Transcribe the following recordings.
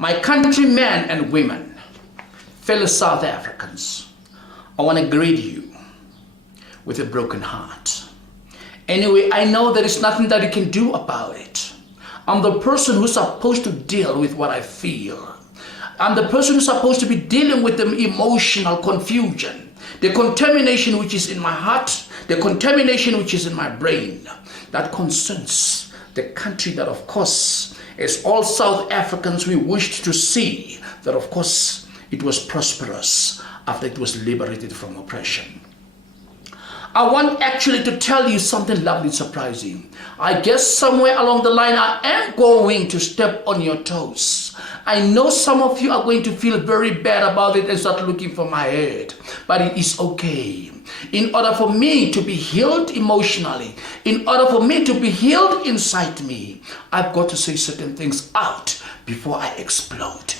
My countrymen and women, fellow South Africans, I want to greet you with a broken heart. Anyway, I know there is nothing that you can do about it. I'm the person who's supposed to deal with what I feel. I'm the person who's supposed to be dealing with the emotional confusion, the contamination which is in my heart, the contamination which is in my brain, that concerns the country that, of course, as all South Africans, we wished to see that, of course, it was prosperous after it was liberated from oppression. I want actually to tell you something lovely, surprising. I guess somewhere along the line, I am going to step on your toes. I know some of you are going to feel very bad about it and start looking for my head, but it is okay. In order for me to be healed emotionally, in order for me to be healed inside me, I've got to say certain things out before I explode.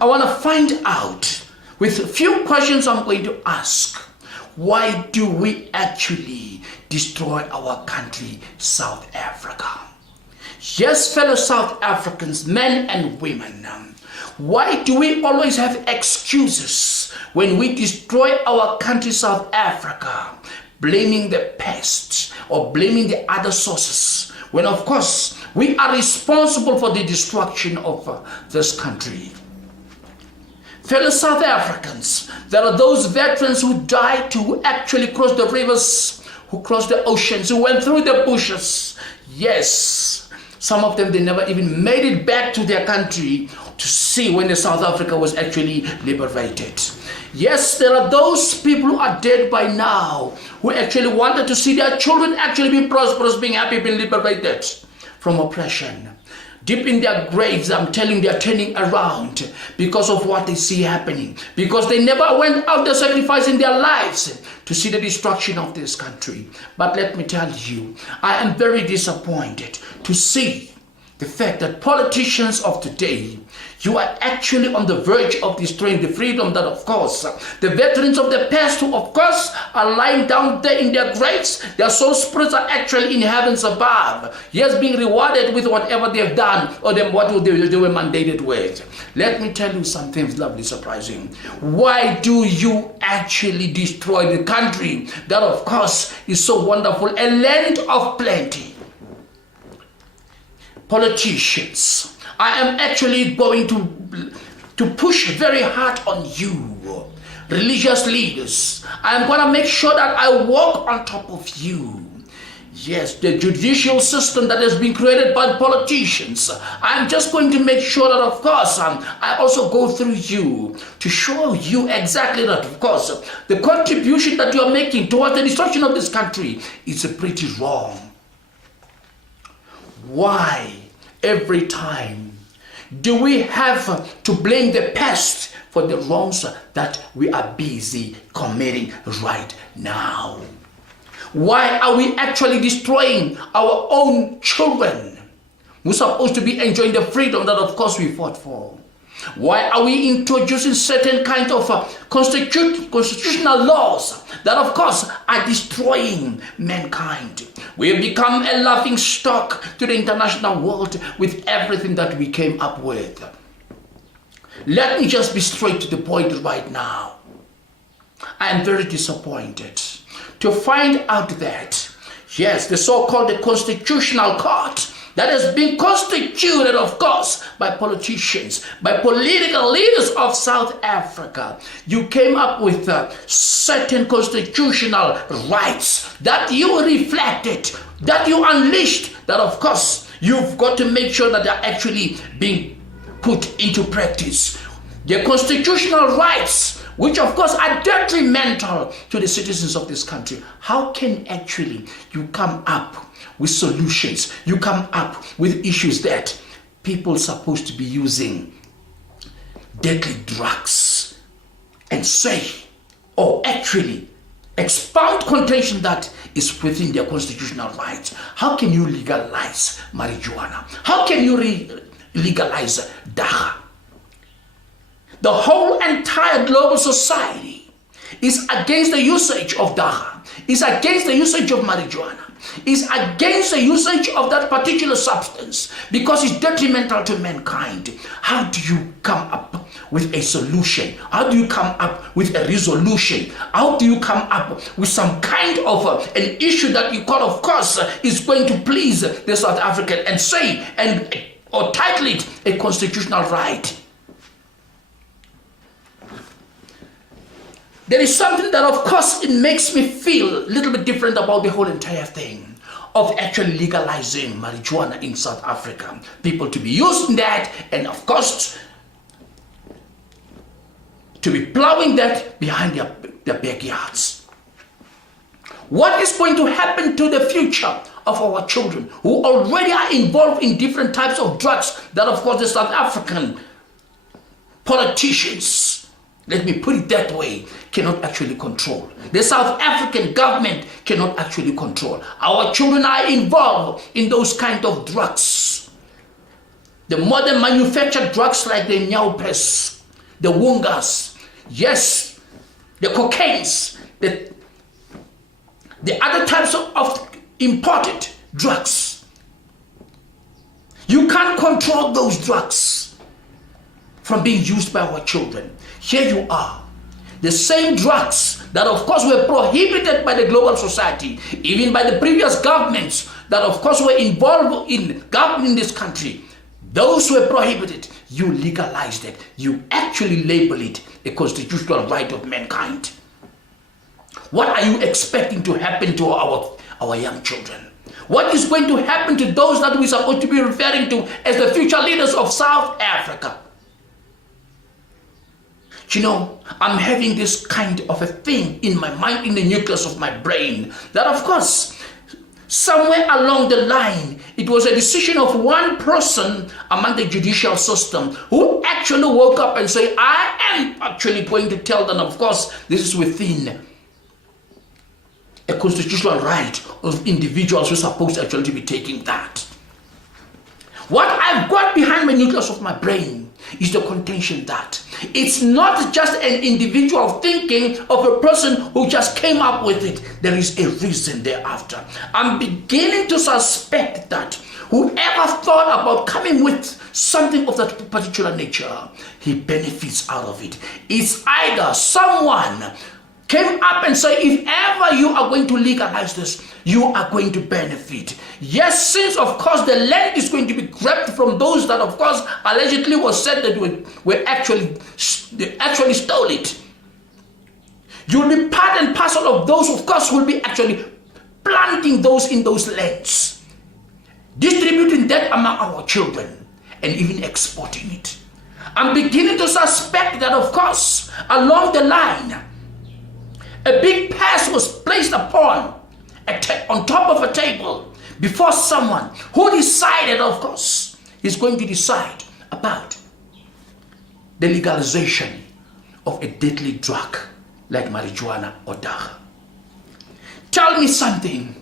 I want to find out, with a few questions I'm going to ask, why do we actually destroy our country, South Africa? Yes, fellow South Africans, men and women, why do we always have excuses when we destroy our country, South Africa, blaming the pest or blaming the other sources, when of course we are responsible for the destruction of this country? Fellow South Africans, there are those veterans who died to actually cross the rivers, who crossed the oceans, who went through the bushes. Yes, some of them, they never even made it back to their country to see when the South Africa was actually liberated. Yes, there are those people who are dead by now who actually wanted to see their children actually be prosperous, being happy, being liberated from oppression. Deep in their graves, I'm telling you, they're turning around because of what they see happening. Because they never went out there sacrificing their lives to see the destruction of this country. But let me tell you, I am very disappointed to see the fact that politicians of today, you are actually on the verge of destroying the freedom that, of course, the veterans of the past who, of course, are lying down there in their graves, their soul spirits are actually in heavens above. Yes, being rewarded with whatever they have done or what they were mandated with. Let me tell you something lovely, surprising. Why do you actually destroy the country that, of course, is so wonderful, a land of plenty? Politicians, I am actually going to push very hard on you. Religious leaders, I am going to make sure that I walk on top of you. Yes, the judicial system that has been created by politicians, I'm just going to make sure that, of course, I also go through you to show you exactly that, of course, the contribution that you are making towards the destruction of this country is pretty wrong. Why every time do we have to blame the past for the wrongs that we are busy committing right now? Why are we actually destroying our own children who are supposed to be enjoying the freedom that, of course, we fought for? Why are we introducing certain kind of constitutional laws that, of course, are destroying mankind? We have become a laughing stock to the international world with everything that we came up with. Let me just be straight to the point right now. I am very disappointed to find out that, yes, the so-called Constitutional Court that has been constituted, of course, by politicians, by political leaders of South Africa. You came up with certain constitutional rights that you reflected, that you unleashed, that, of course, you've got to make sure that they're actually being put into practice. The constitutional rights, which of course are detrimental to the citizens of this country. How can actually you come up with solutions? You come up with issues that people are supposed to be using deadly drugs and say, or actually expound contention that is within their constitutional rights. How can you legalize marijuana? How can you legalize dagga? The whole entire global society is against the usage of dagga, is against the usage of marijuana, is against the usage of that particular substance because it's detrimental to mankind. How do you come up with a solution? How do you come up with a resolution? How do you come up with some kind of an issue that you call, of course, is going to please the South African and say, or title it a constitutional right? There is something that, of course, it makes me feel a little bit different about the whole entire thing of actually legalizing marijuana in South Africa. People to be using that, and of course, to be plowing that behind their backyards. What is going to happen to the future of our children who already are involved in different types of drugs that, of course, the South African politicians, let me put it that way, cannot actually control. The South African government cannot actually control. Our children are involved in those kind of drugs. The modern manufactured drugs like the Nyaupes, the Wungas, yes, the cocaines, the other types of imported drugs. You can't control those drugs from being used by our children. Here you are. The same drugs that, of course, were prohibited by the global society, even by the previous governments that, of course, were involved in governing this country. Those were prohibited. You legalized it. You actually label it a constitutional right of mankind. What are you expecting to happen to our young children? What is going to happen to those that we're supposed to be referring to as the future leaders of South Africa? You know, I'm having this kind of a thing in my mind, in the nucleus of my brain, that of course, somewhere along the line, it was a decision of one person among the judicial system who actually woke up and said, I am actually going to tell them, of course, this is within a constitutional right of individuals who are supposed actually to be taking that. What I've got behind the nucleus of my brain is the contention that it's not just an individual thinking of a person who just came up with it. There is a reason thereafter. I'm beginning to suspect that whoever thought about coming with something of that particular nature, he benefits out of it. It's either someone came up and said, if ever you are going to legalize this, you are going to benefit. Yes, since of course the land is going to be grabbed from those that of course allegedly was said that they actually stole it. You'll be part and parcel of those, of course, will be actually planting those in those lands, distributing that among our children, and even exporting it. I'm beginning to suspect that, of course, along the line, a big pass was placed upon on top of a table before someone who decided, of course, is going to decide about the legalization of a deadly drug like marijuana or dagga. Tell me something.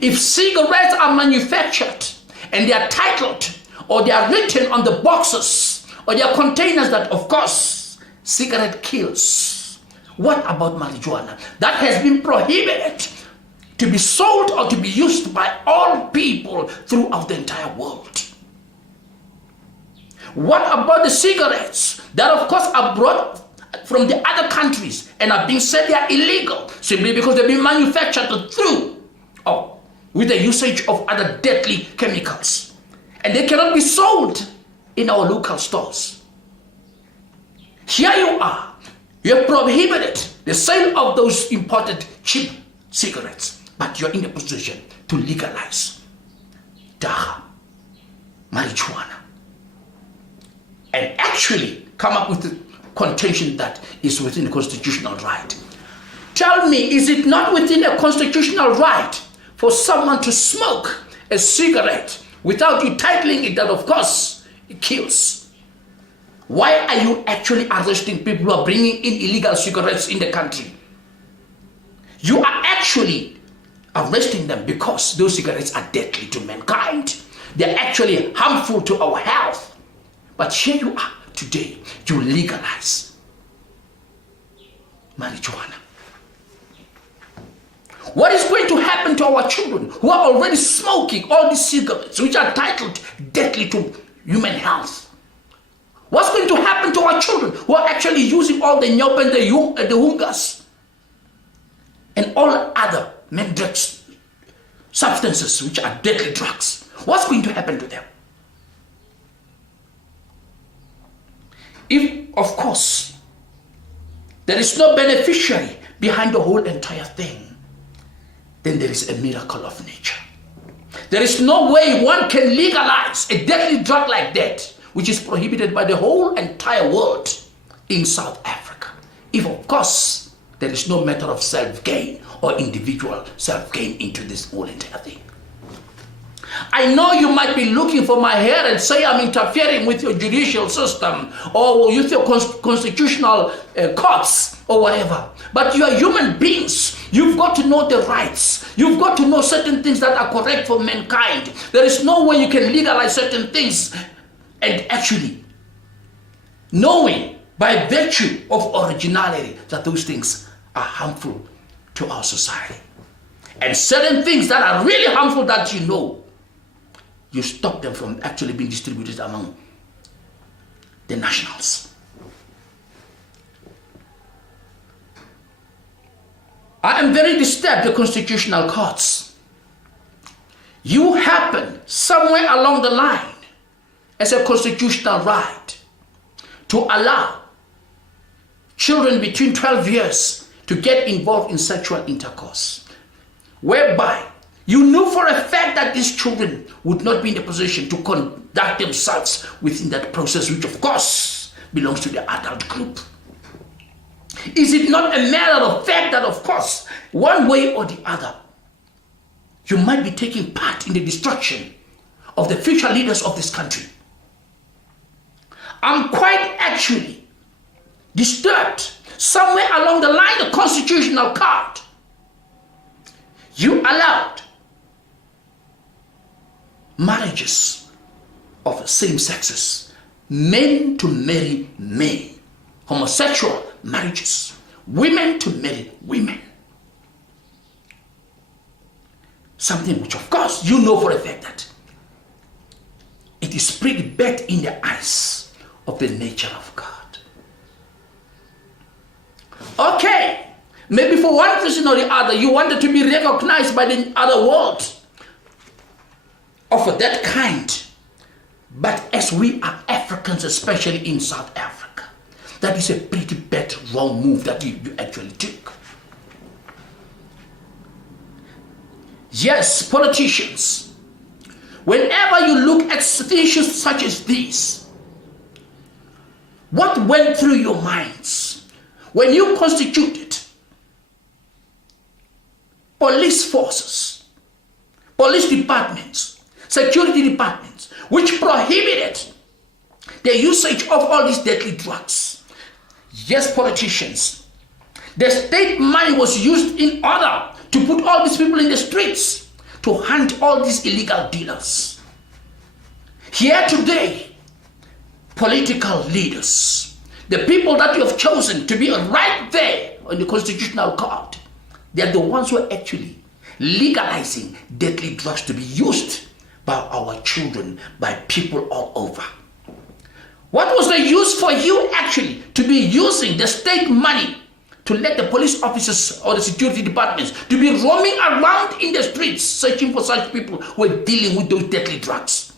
If cigarettes are manufactured and they are titled or they are written on the boxes or they are containers that, of course, cigarette kills, what about marijuana? That has been prohibited to be sold or to be used by all people throughout the entire world. What about the cigarettes that, of course, are brought from the other countries and are being said they are illegal simply because they've been manufactured through or with the usage of other deadly chemicals, and they cannot be sold in our local stores? Here you are. You have prohibited the sale of those imported cheap cigarettes, but you're in a position to legalize dagga, marijuana, and actually come up with the contention that is within the constitutional right. Tell me, is it not within a constitutional right for someone to smoke a cigarette without you titling it that, of course, it kills? Why are you actually arresting people who are bringing in illegal cigarettes in the country? You are actually arresting them because those cigarettes are deadly to mankind. They're actually harmful to our health. But here you are today, you legalize marijuana. What is happen to our children who are already smoking all these cigarettes, which are titled deadly to human health? What's going to happen to our children who are actually using all the nyop and the hungas and all other drugs, substances which are deadly drugs? What's going to happen to them? If, of course, there is no beneficiary behind the whole entire thing, then there is a miracle of nature. There is no way one can legalize a deadly drug like that, which is prohibited by the whole entire world in South Africa, if, of course, there is no method of self-gain or individual self-gain into this whole entire thing. I know you might be looking for my hair and say I'm interfering with your judicial system or with your constitutional courts or whatever. But you are human beings. You've got to know the rights. You've got to know certain things that are correct for mankind. There is no way you can legalize certain things and actually knowing by virtue of originality that those things are harmful to our society. And certain things that are really harmful that you know, you stop them from actually being distributed among the nationals. I am very disturbed the constitutional courts. You happen somewhere along the line as a constitutional right to allow children between 12 years to get involved in sexual intercourse, whereby you knew for a fact that these children would not be in a position to conduct themselves within that process, which of course belongs to the adult group. Is it not a matter of fact that, of course, one way or the other, you might be taking part in the destruction of the future leaders of this country? I'm quite actually disturbed. Somewhere along the line, the constitutional court, you allowed marriages of same sexes, men to marry men, homosexual marriages, women to marry women. Something which, of course, you know for a fact that it is pretty bad in the eyes of the nature of God. Okay, maybe for one reason or the other, you wanted to be recognized by the other world of that kind. But as we are Africans, especially in South Africa, that is a pretty bad wrong move that you actually took. Yes, politicians, whenever you look at issues such as these, what went through your minds when you constituted police forces, police departments, security departments, which prohibited the usage of all these deadly drugs? Yes, politicians, the state money was used in order to put all these people in the streets to hunt all these illegal dealers. Here today, political leaders, the people that you have chosen to be right there on the constitutional court, they are the ones who are actually legalizing deadly drugs to be used by our children, by people all over. What was the use for you actually to be using the state money to let the police officers or the security departments to be roaming around in the streets searching for such people who are dealing with those deadly drugs?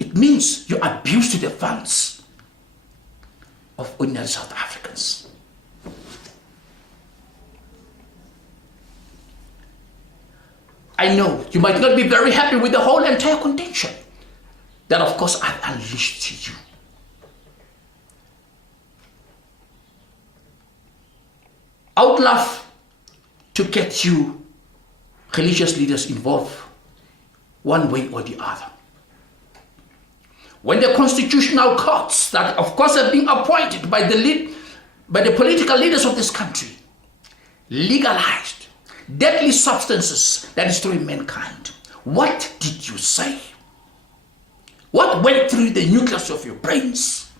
It means you abuse to the funds of ordinary South Africans. I know you might not be very happy with the whole entire contention that, of course, I've unleashed to you. I would love to get you religious leaders involved one way or the other. When the constitutional courts that, of course, have been appointed by the political leaders of this country legalized deadly substances that destroy mankind, what did you say? What went through the nucleus of your brains?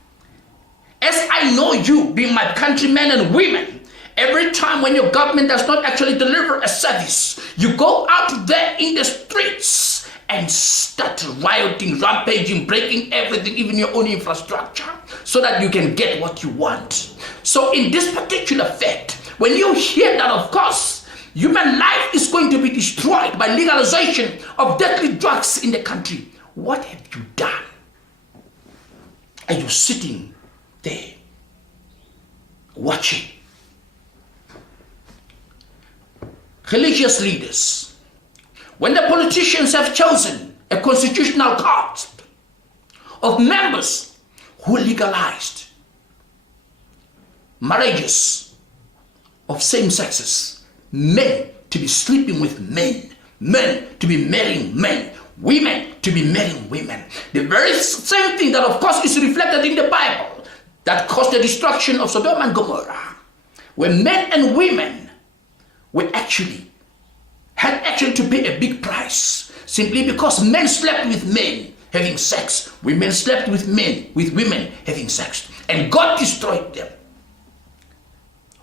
As I know you, being my countrymen and women, Every time when your government does not actually deliver a service, you go out there in the streets and start rioting, rampaging, breaking everything, even your own infrastructure, so that you can get what you want. So in this particular fact, when you hear that, of course, human life is going to be destroyed by legalization of deadly drugs in the country, what have you done? Are you sitting there watching? Religious leaders, when the politicians have chosen a constitutional court of members who legalized marriages of same sexes, men to be sleeping with men, men to be marrying men, women to be marrying women. The very same thing that, of course, is reflected in the Bible that caused the destruction of Sodom and Gomorrah, where men and women had actually to pay a big price simply because men slept with men having sex, women slept with men, with women having sex, and God destroyed them.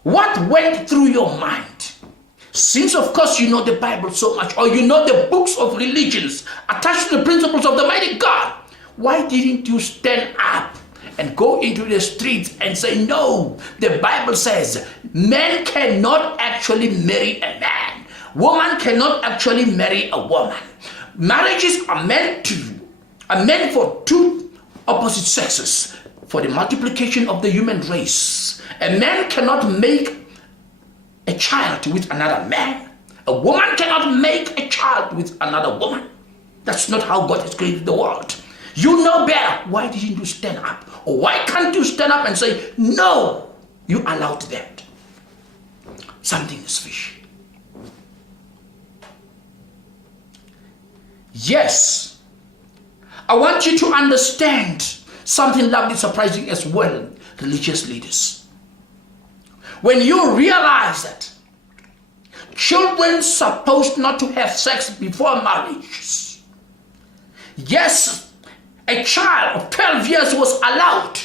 What went through your mind? Since, of course, you know the Bible so much, or you know the books of religions attached to the principles of the mighty God, why didn't you stand up and go into the streets and say, no, the Bible says men cannot actually marry a man. Woman cannot actually marry a woman. Marriages are meant for two opposite sexes, for the multiplication of the human race. A man cannot make a child with another man. A woman cannot make a child with another woman. That's not how God has created the world. You know better. Why didn't you stand up? Or why can't you stand up and say, no, you allowed that? Something is fishy. Yes, I want you to understand something lovely, surprising as well, religious leaders. When you realize that children supposed not to have sex before marriage, yes, a child of 12 years was allowed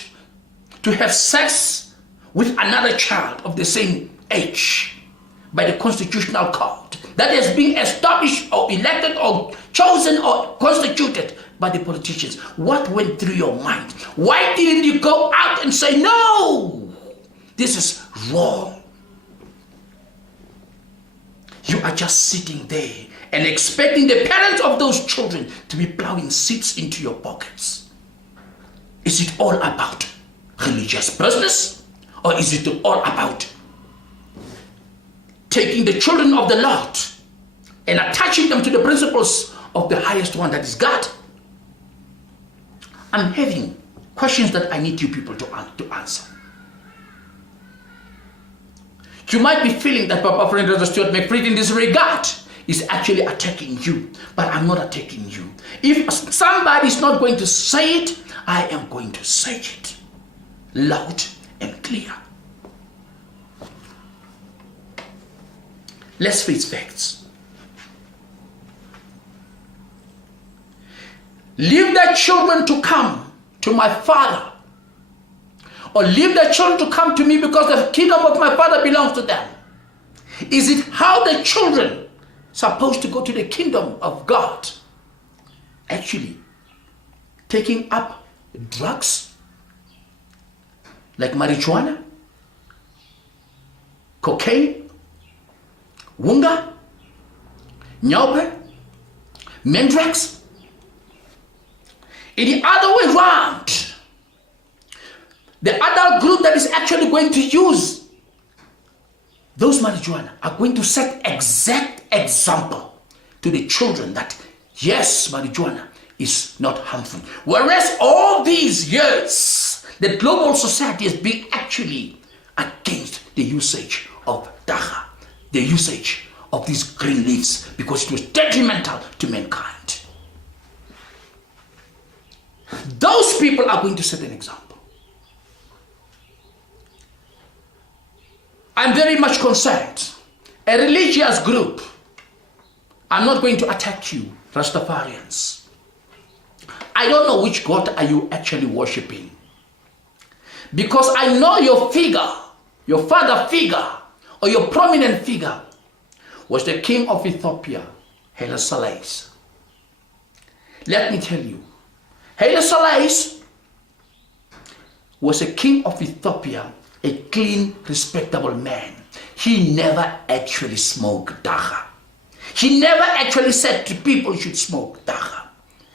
to have sex with another child of the same age by the constitutional court that has been established or elected or chosen or constituted by the politicians. What went through your mind? Why didn't you go out and say, no, this is wrong? You are just sitting there and expecting the parents of those children to be plowing seeds into your pockets. Is it all about religious business, or is it all about taking the children of the Lord and attaching them to the principles of the highest one, that is God? I'm having questions that I need you people to answer. You might be feeling that Papa Friend Brother Stuart McFreed in this regard is actually attacking you, but I'm not attacking you. If somebody is not going to say it, I am going to say it loud and clear. Let's face facts. Leave the children to come to my Father, or leave the children to come to me because the kingdom of my Father belongs to them. Is it how the children supposed to go to the kingdom of God? Actually, taking up drugs like marijuana, cocaine, wunga, nyope, mendrax. In the other way round, the adult group that is actually going to use those marijuana are going to set exact example to the children that yes, marijuana is not harmful. Whereas all these years, the global society has been actually against the usage of dagga, the usage of these green leaves, because it was detrimental to mankind. Those people are going to set an example. I'm very much concerned. A religious group, I'm not going to attack you, Rastafarians. I don't know which God are you actually worshiping. Because I know your figure, your father figure, or your prominent figure was the king of Ethiopia, Haile Selassie. Let me tell you, Haile Selassie was a king of Ethiopia, a clean, respectable man. He never actually smoked dagga. He never actually said to people you should smoke dagga.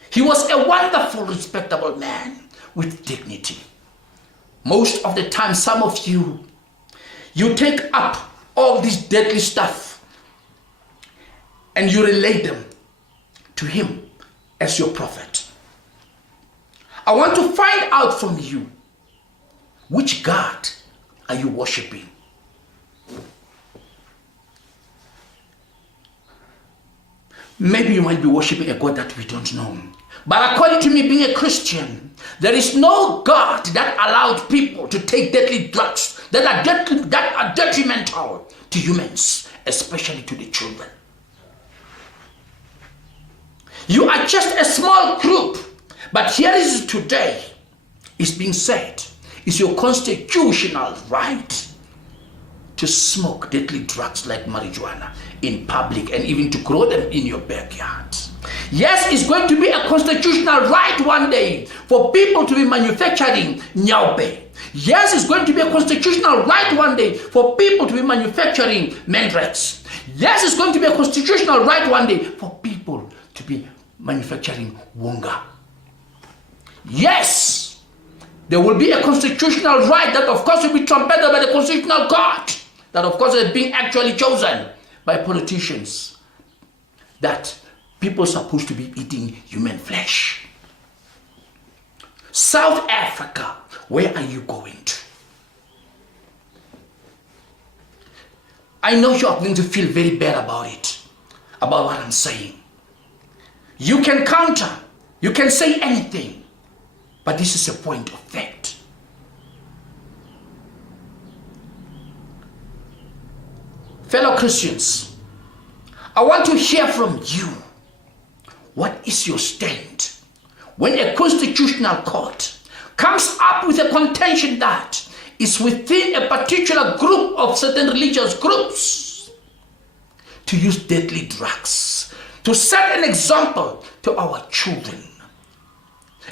He was a wonderful, respectable man with dignity. Most of the time, some of you take up all this deadly stuff and you relate them to him as your prophet. I want to find out from you, which God are you worshiping? Maybe you might be worshiping a God that we don't know. But according to me, being a Christian, there is no God that allowed people to take deadly drugs that are detrimental to humans, especially to the children. You are just a small group, but here is today, it's being said, it's your constitutional right to smoke deadly drugs like marijuana in public and even to grow them in your backyard. Yes, it's going to be a constitutional right one day for people to be manufacturing nyaupe. Yes, it's going to be a constitutional right one day for people to be manufacturing mandrakes. Yes, it's going to be a constitutional right one day for people to be manufacturing wonga. Yes, there will be a constitutional right that of course will be trumpeted by the constitutional court, that of course is being actually chosen by politicians, that people are supposed to be eating human flesh. South Africa, where are you going to? I know you are going to feel very bad about it, about what I'm saying. You can counter, you can say anything, but this is a point of fact. Fellow Christians, I want to hear from you. What is your stand when a constitutional court comes up with a contention that is within a particular group of certain religious groups to use deadly drugs, to set an example to our children?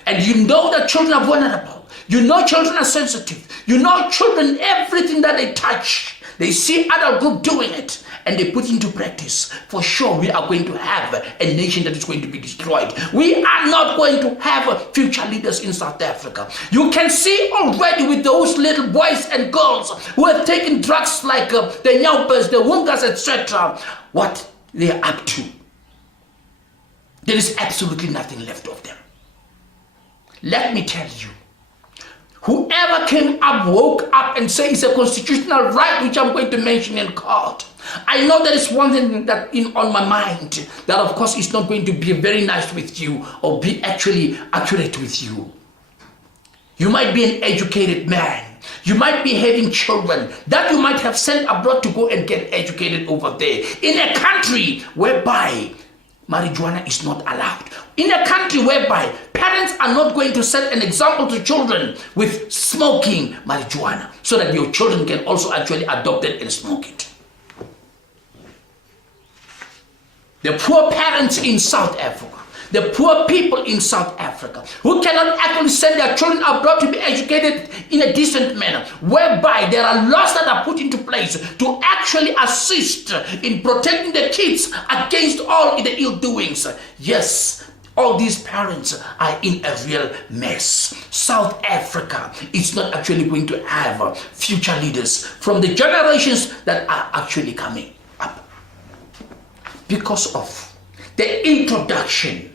And you know that children are vulnerable. You know children are sensitive. You know children, everything that they touch, they see other group doing it and they put it into practice. For sure, we are going to have a nation that is going to be destroyed. We are not going to have future leaders in South Africa. You can see already with those little boys and girls who have taken drugs like the nyaupes, the wungas, etc., what they are up to. There is absolutely nothing left of them. Let me tell you, whoever came up, woke up and said it's a constitutional right, which I'm going to mention in court, I know there is one thing that on my mind that of course is not going to be very nice with you or be actually accurate with you. You might be an educated man. You might be having children that you might have sent abroad to go and get educated over there in a country whereby marijuana is not allowed. In a country whereby parents are not going to set an example to children with smoking marijuana so that your children can also actually adopt it and smoke it. The poor parents in South Africa, the poor people in South Africa who cannot actually send their children abroad to be educated in a decent manner, whereby there are laws that are put into place to actually assist in protecting the kids against all the ill doings. Yes, all these parents are in a real mess. South Africa is not actually going to have future leaders from the generations that are actually coming up because of the introduction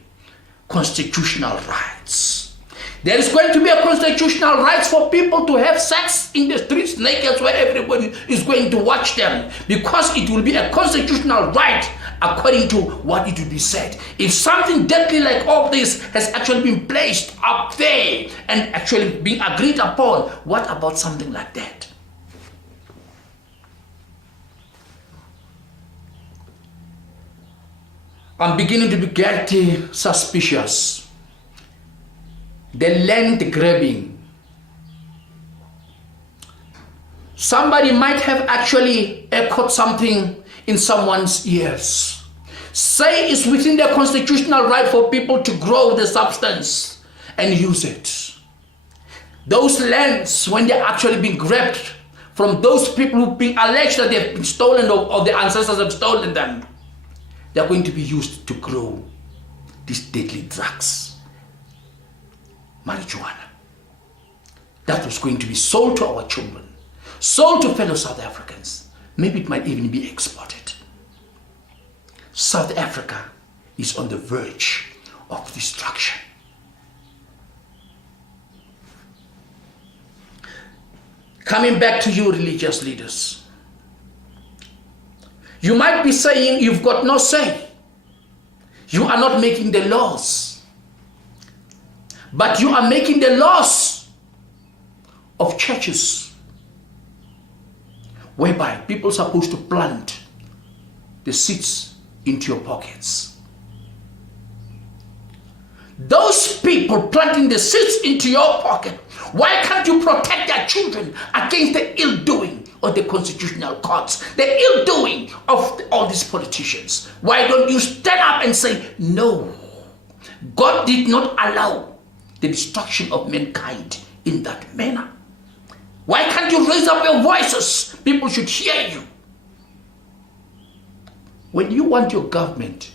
constitutional rights. There is going to be a constitutional rights for people to have sex in the streets naked where everybody is going to watch them, because it will be a constitutional right according to what it will be said. If something deadly like all this has actually been placed up there and actually being agreed upon, what about something like that? I'm beginning to get suspicious. The land grabbing Somebody might have actually echoed something in someone's ears. Say it's within their constitutional right for people to grow the substance and use it. Those lands, when they're actually being grabbed from those people who've been alleged that they've been stolen or their ancestors have stolen them, they're going to be used to grow these deadly drugs, marijuana. That was going to be sold to our children, sold to fellow South Africans. Maybe it might even be exported. South Africa is on the verge of destruction. Coming back to you, religious leaders, you might be saying you've got no say. You are not making the laws, but you are making the laws of churches whereby people are supposed to plant the seeds into your pockets. Those people planting the seeds into your pocket, why can't you protect their children against the ill-doing of the constitutional courts, the ill-doing of all these politicians? Why don't you stand up and say, no, God did not allow the destruction of mankind in that manner? Why can't you raise up your voices? People should hear you. When you want your government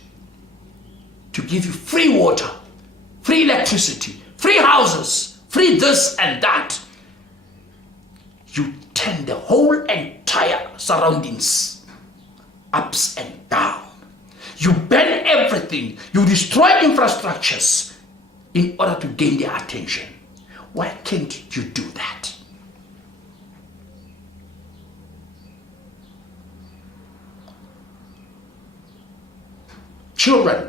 to give you free water, free electricity, free houses, free this and that, you turn the whole entire surroundings ups and down. You ban everything. You destroy infrastructures in order to gain their attention. Why can't you do that? Children,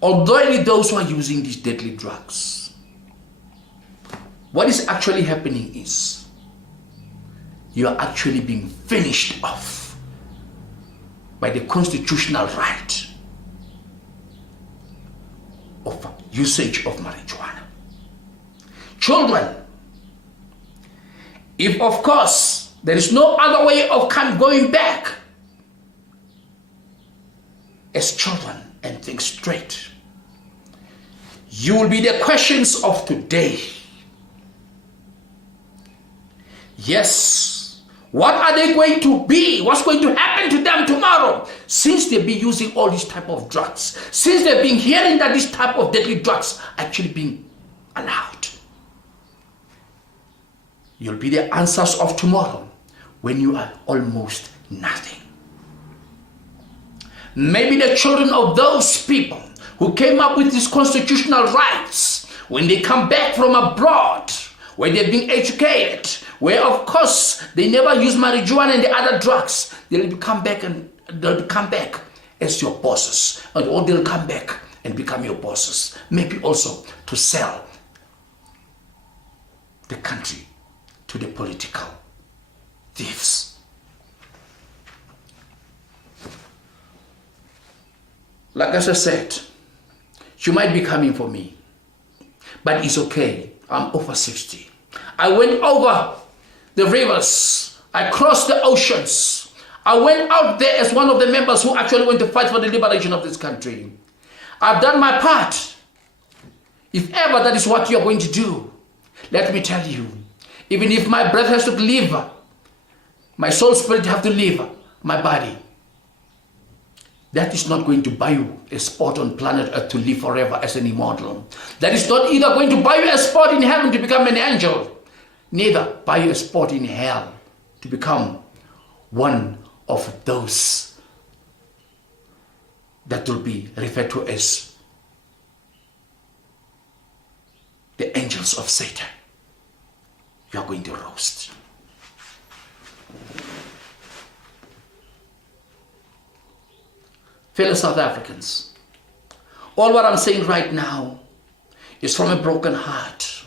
although only those who are using these deadly drugs, what is actually happening is you are actually being finished off by the constitutional right of usage of marijuana. Children, if of course there is no other way of going back as children and think straight, you will be the questions of today. Yes, what are they going to be? What's going to happen to them tomorrow? Since they've been using all these type of drugs, since they've been hearing that this type of deadly drugs actually being allowed, you'll be the answers of tomorrow when you are almost nothing. Maybe the children of those people who came up with these constitutional rights, when they come back from abroad, where they've been educated, where of course they never use marijuana and the other drugs, they'll come back as your bosses, or they'll come back and become your bosses, maybe also to sell the country to the political thieves. Like as I said, you might be coming for me, but it's okay. I'm over 60. I went over the rivers. I crossed the oceans. I went out there as one of the members who actually went to fight for the liberation of this country. I've done my part. If ever that is what you're going to do, let me tell you, even if my breath has to leave, my soul spirit have to leave my body, that is not going to buy you a spot on planet Earth to live forever as an immortal. That is not either going to buy you a spot in heaven to become an angel, neither buy you a spot in hell to become one of those that will be referred to as the angels of Satan. You are going to roast. Fellow South Africans, all what I'm saying right now is from a broken heart.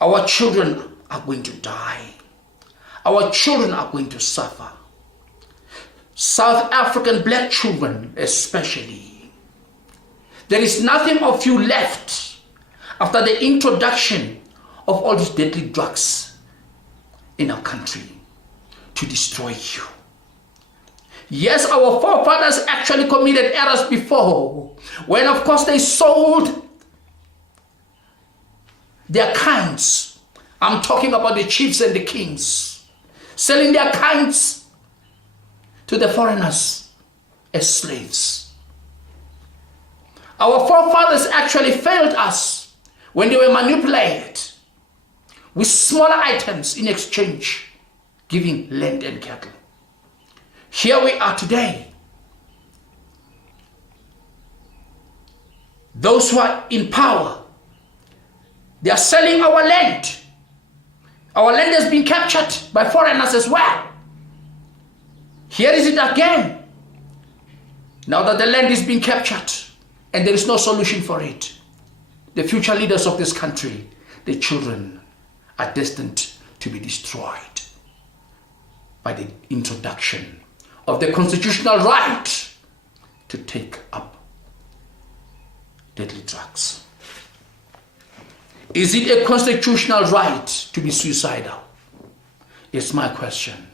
Our children are going to die. Our children are going to suffer. South African black children especially. There is nothing of you left after the introduction of all these deadly drugs in our country to destroy you. Yes, our forefathers actually committed errors before, when of course they sold their kinds. I'm talking about the chiefs and the kings, selling their kinds to the foreigners as slaves. Our forefathers actually failed us when they were manipulated with smaller items in exchange, giving land and cattle. Here we are today. Those who are in power, they are selling our land. Our land has been captured by foreigners as well. Here is it again. Now that the land is being captured and there is no solution for it, the future leaders of this country, the children, are destined to be destroyed by the introduction of the constitutional right to take up deadly drugs. Is it a constitutional right to be suicidal? It's my question.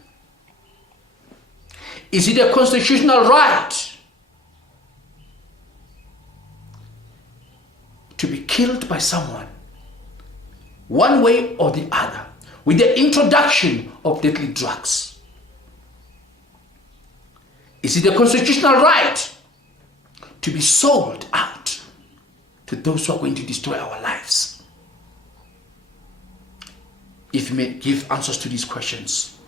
Is it a constitutional right to be killed by someone, one way or the other, with the introduction of deadly drugs? Is it a constitutional right to be sold out to those who are going to destroy our lives? If you may give answers to these questions,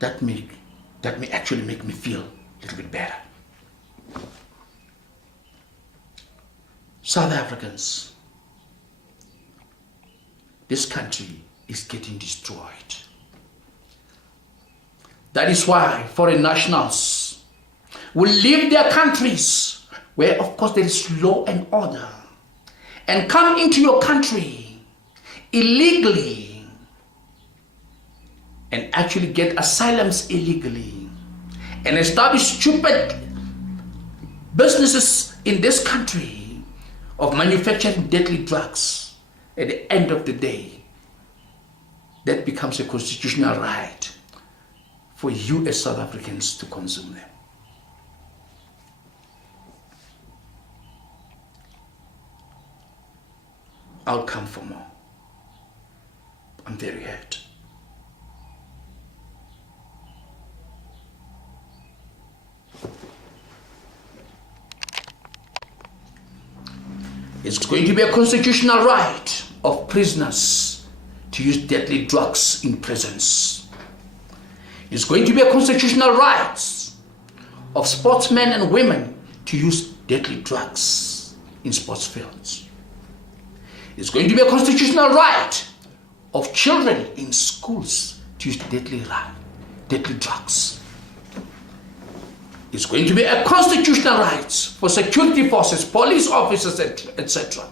that may actually make me feel a little bit better. South Africans, this country is getting destroyed. That is why foreign nationals will leave their countries where of course there is law and order and come into your country illegally and actually get asylums illegally and establish stupid businesses in this country of manufacturing deadly drugs. At the end of the day, that becomes a constitutional right for you as South Africans to consume them. I'll come for more. I'm very hurt. It's going to be a constitutional right of prisoners to use deadly drugs in prisons. It's going to be a constitutional right of sportsmen and women to use deadly drugs in sports fields. It's going to be a constitutional right of children in schools to use deadly drugs. It's going to be a constitutional right for security forces, police officers, etc.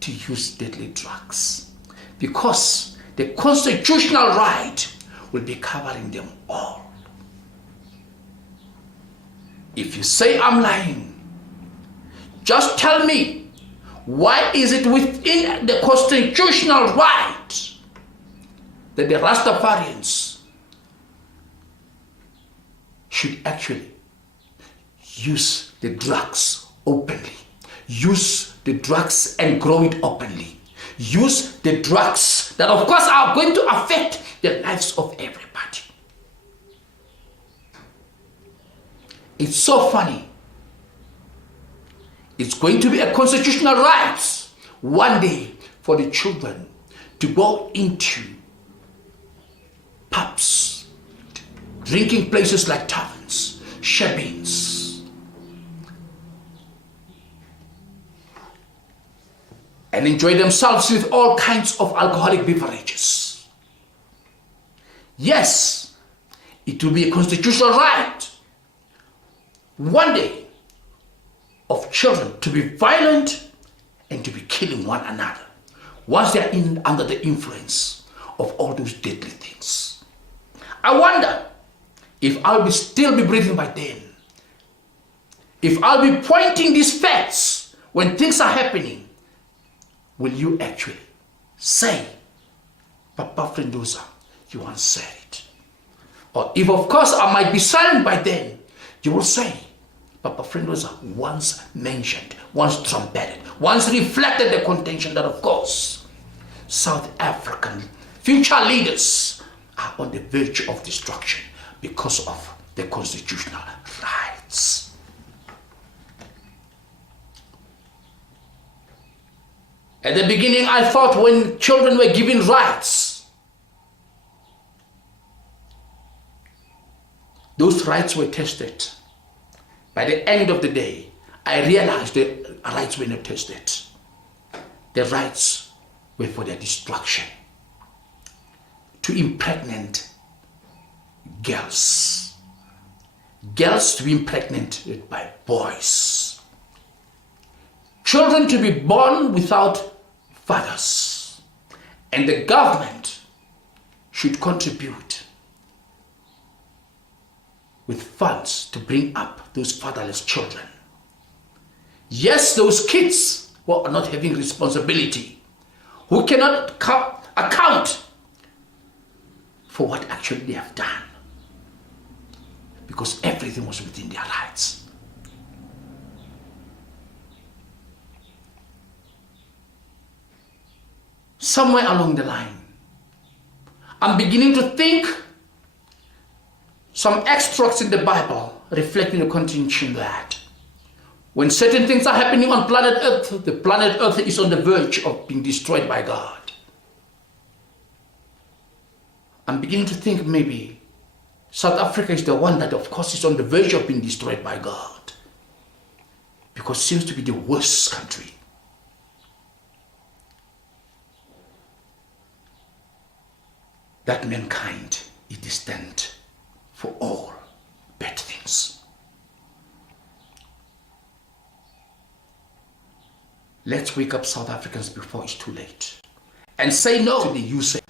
to use deadly drugs. Because the constitutional right will be covering them all. If you say I'm lying, just tell me, why is it within the constitutional right that the Rastafarians should actually use the drugs openly, use the drugs and grow it openly, use the drugs that of course are going to affect the lives of everybody? It's so funny. It's going to be a constitutional right one day for the children to go into pubs, drinking places like taverns, shebeens, and enjoy themselves with all kinds of alcoholic beverages. Yes, it will be a constitutional right one day of children to be violent and to be killing one another once they are under the influence of all those deadly things. I wonder if I'll still be breathing by then, if I'll be pointing these facts when things are happening, will you actually say, Papa Frendoza, you once said it? Or if of course I might be silent by then, you will say, Papa Frendoza once mentioned, once trumpeted, once reflected the contention that of course South African future leaders are on the verge of destruction because of the constitutional rights. At the beginning, I thought when children were given rights, those rights were tested. By the end of the day, I realized the rights were not tested. The rights were for their destruction. To impregnate girls. Girls to be impregnated by boys. Children to be born without fathers. And the government should contribute with funds to bring up those fatherless children. Yes, those kids who are not having responsibility, who cannot account for what actually they have done, because everything was within their rights. Somewhere along the line, I'm beginning to think some extracts in the Bible reflecting the contention that when certain things are happening on planet Earth, the planet Earth is on the verge of being destroyed by God. I'm beginning to think maybe South Africa is the one that of course is on the verge of being destroyed by God, because it seems to be the worst country. That mankind is destined for all bad things. Let's wake up South Africans before it's too late and say no to the usage